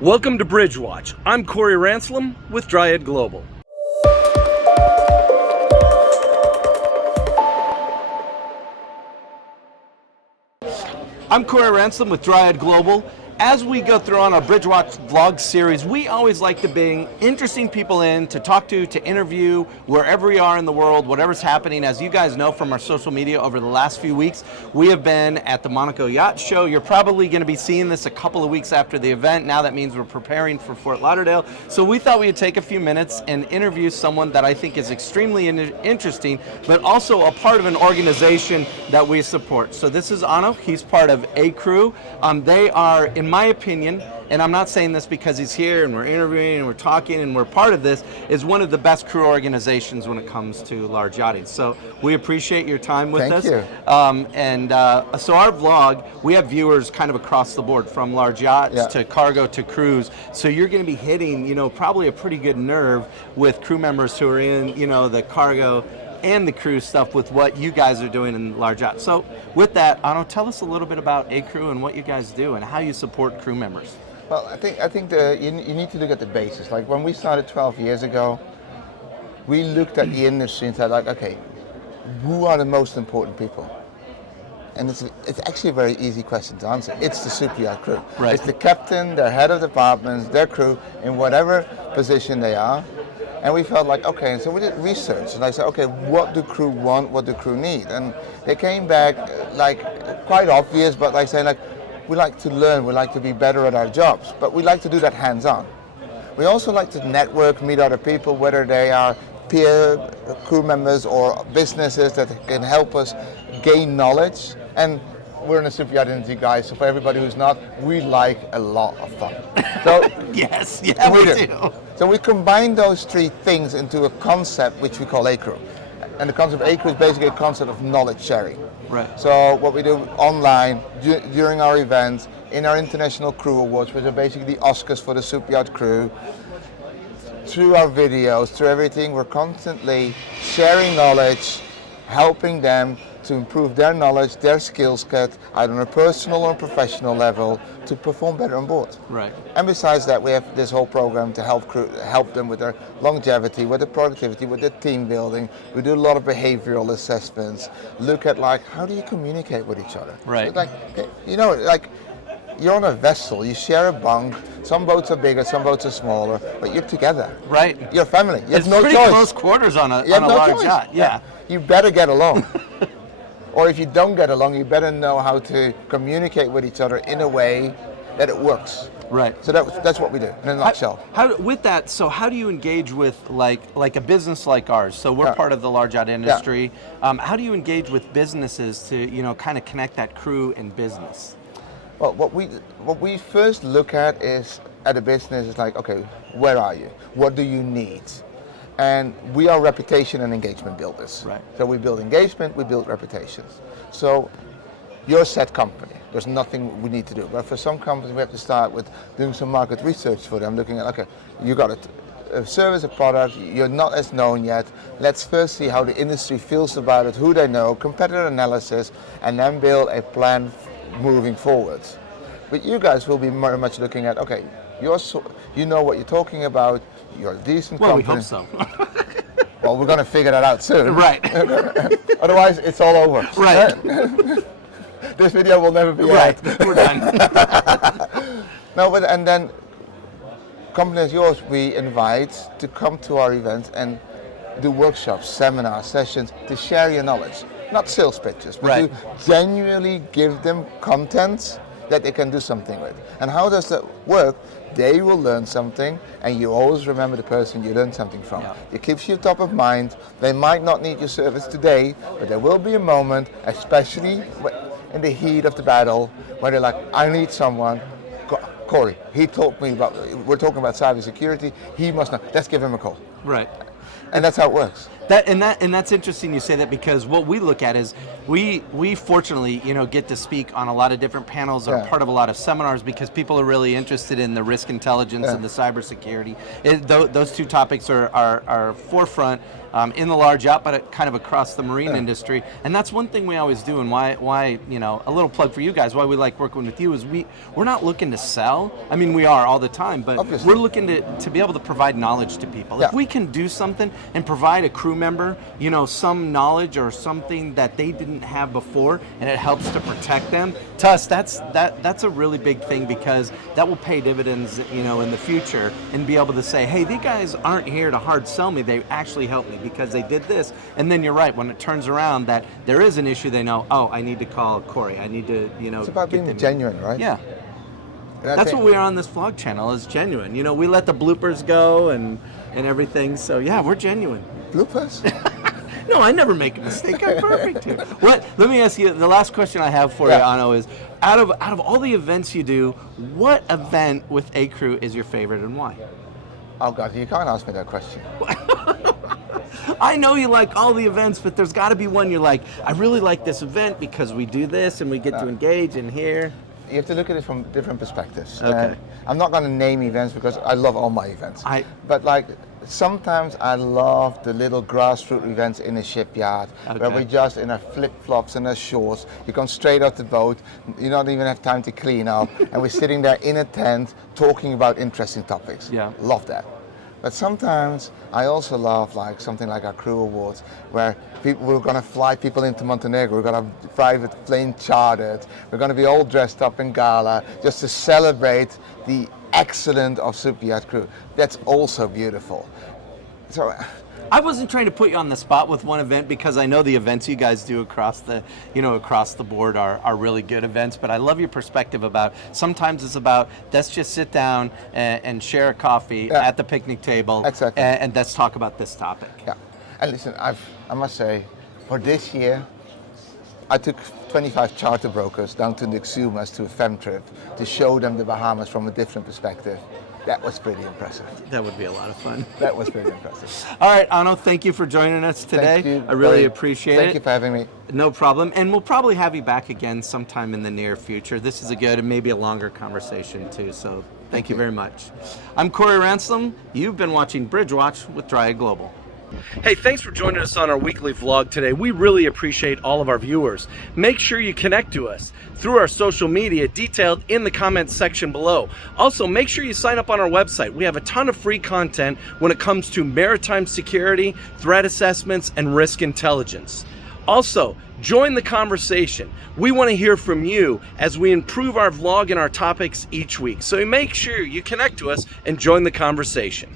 Welcome to Bridge Watch. I'm Corey Ranslem with Dryad Global. I'm Corey Ranslem with Dryad Global. As we go through on our Bridge Watch vlog series, we always like to bring interesting people in to talk to interview wherever we are in the world, whatever's happening. As you guys know from our social media over the last few weeks, we have been at the Monaco Yacht Show. You're probably going to be seeing this a couple of weeks after the event. Now that means we're preparing for Fort Lauderdale. So we thought we'd take a few minutes and interview someone that I think is extremely interesting, but also a part of an organization that we support. So this is Onno. He's part of ACREW. They are, in my opinion, and I'm not saying this because he's here and we're interviewing and we're talking and we're part of this, is one of the best crew organizations when it comes to large yachting. So we appreciate your time with us. Thank you. So our vlog, we have viewers kind of across the board, from large yachts to cargo to cruise. So you're going to be hitting, probably a pretty good nerve with crew members who are in, the cargo and the cruise stuff with what you guys are doing in large yachts. So with that, Onno, tell us a little bit about ACREW and what you guys do and how you support crew members. Well, I think you need to look at the basis. Like when we started 12 years ago, we looked at the industry and said, okay, who are the most important people? And it's actually a very easy question to answer. It's the superyacht crew. Right. It's the captain, their head of departments, their crew, in whatever position they are. And we felt like, okay, and so we did research, and I said, okay, what do crew want, what do crew need? And they came back quite obvious, but saying we like to learn, we like to be better at our jobs, but we like to do that hands-on. We also like to network, meet other people, whether they are peer crew members or businesses that can help us gain knowledge. And we're in a super yacht industry, guys, so for everybody who's not, we like a lot of fun. So yes, yeah, we do. So we combine those three things into a concept which we call ACREW. And the concept of ACREW is basically a concept of knowledge sharing. Right. So what we do online, during our events, in our International Crew Awards, which are basically the Oscars for the super yacht crew, through our videos, through everything, we're constantly sharing knowledge, helping them to improve their knowledge, their skill set, either on a personal or professional level, to perform better on board. Right. And besides that, we have this whole program to help them with their longevity, with their productivity, with their team building. We do a lot of behavioral assessments. Look at how do you communicate with each other? Right. So you're on a vessel, you share a bunk. Some boats are bigger, some boats are smaller, but you're together. Right. You're family. You have no pretty choice. Close quarters on a large yacht. Yeah. You better get along. Or if you don't get along, you better know how to communicate with each other in a way that it works. Right. So that's what we do in a nutshell. So how do you engage with like a business like ours? So we're part of the large yacht industry. Yeah. How do you engage with businesses to kind of connect that crew and business? Well, what we first look at is at a business is okay, where are you? What do you need? And we are reputation and engagement builders. Right. So we build engagement, we build reputations. So you're a set company. There's nothing we need to do. But for some companies, we have to start with doing some market research for them, looking at, okay, you got a service, a product, you're not as known yet. Let's first see how the industry feels about it, who they know, competitor analysis, and then build a plan moving forward. But you guys will be very much looking at, okay, you know what you're talking about, you're a decent company. Well, we hope so. Well, we're going to figure that out soon. Right. Otherwise, it's all over. Right. This video will never be right. out. We're done. No, and then companies like yours, we invite to come to our events and do workshops, seminars, sessions to share your knowledge. Not sales pitches, but to genuinely give them content that they can do something with. And how does that work? They will learn something, and you always remember the person you learned something from. Yeah. It keeps you top of mind. They might not need your service today, but there will be a moment, especially in the heat of the battle, where they're like, I need someone. Corey, he told me we're talking about cybersecurity, he must know, let's give him a call. Right. And that's how it works. That's interesting you say that, because what we look at is we fortunately get to speak on a lot of different panels, or part of a lot of seminars, because people are really interested in the risk intelligence and the cybersecurity. Those two topics are forefront in the large yacht, but kind of across the marine industry. And that's one thing we always do, and why a little plug for you guys, why we like working with you is we're not looking to sell. I mean, we are all the time, but Obviously. we're looking to be able to provide knowledge to people. If we can do something and provide a crew member, some knowledge or something that they didn't have before, and it helps to protect them, to us, that's a really big thing, because that will pay dividends, in the future, and be able to say, hey, these guys aren't here to hard sell me, they actually help me because they did this. And then you're right, when it turns around that there is an issue, they know, oh, I need to call Corey, I need to, It's about being genuine, right? Yeah. That's what we are on this vlog channel, is genuine. We let the bloopers go and everything, so yeah, we're genuine. Bloopers? No, I never make a mistake. I'm perfect here. Let me ask you, the last question I have for you, Onno, is out of all the events you do, what event with ACREW is your favorite, and why? Oh God, you can't ask me that question. I know you like all the events, but there's got to be one you're like, I really like this event because we do this and we get to engage in here. You have to look at it from different perspectives. Okay. I'm not going to name events because I love all my events. But sometimes I love the little grassroots events in a shipyard where we're just in our flip-flops and our shorts. You come straight off the boat, you don't even have time to clean up, and we're sitting there in a tent talking about interesting topics. Yeah. Love that. But sometimes I also love something like our ACREW Awards, where we're going to fly people into Montenegro, we're going to have private plane chartered, we're going to be all dressed up in gala just to celebrate the excellence of superyacht crew. That's also beautiful. So I wasn't trying to put you on the spot with one event, because I know the events you guys do across the board are really good events, but I love your perspective about sometimes it's about let's just sit down and share a coffee at the picnic table. Exactly. And let's talk about this topic. Yeah, and listen, I must say, for this year, I took 25 charter brokers down to the Exumas to a fem trip to show them the Bahamas from a different perspective. That was pretty impressive. That would be a lot of fun. That was pretty impressive. All right, Onno, thank you for joining us today. Thank you. I really appreciate it. Thank you for having me. No problem. And we'll probably have you back again sometime in the near future. This is a good and maybe a longer conversation too, so thank you very much. I'm Corey Ranslem. You've been watching Bridge Watch with Dryad Global. Hey, thanks for joining us on our weekly vlog today. We really appreciate all of our viewers. Make sure you connect to us through our social media detailed in the comments section below. Also, make sure you sign up on our website. We have a ton of free content when it comes to maritime security, threat assessments, and risk intelligence. Also, join the conversation. We want to hear from you as we improve our vlog and our topics each week. So make sure you connect to us and join the conversation.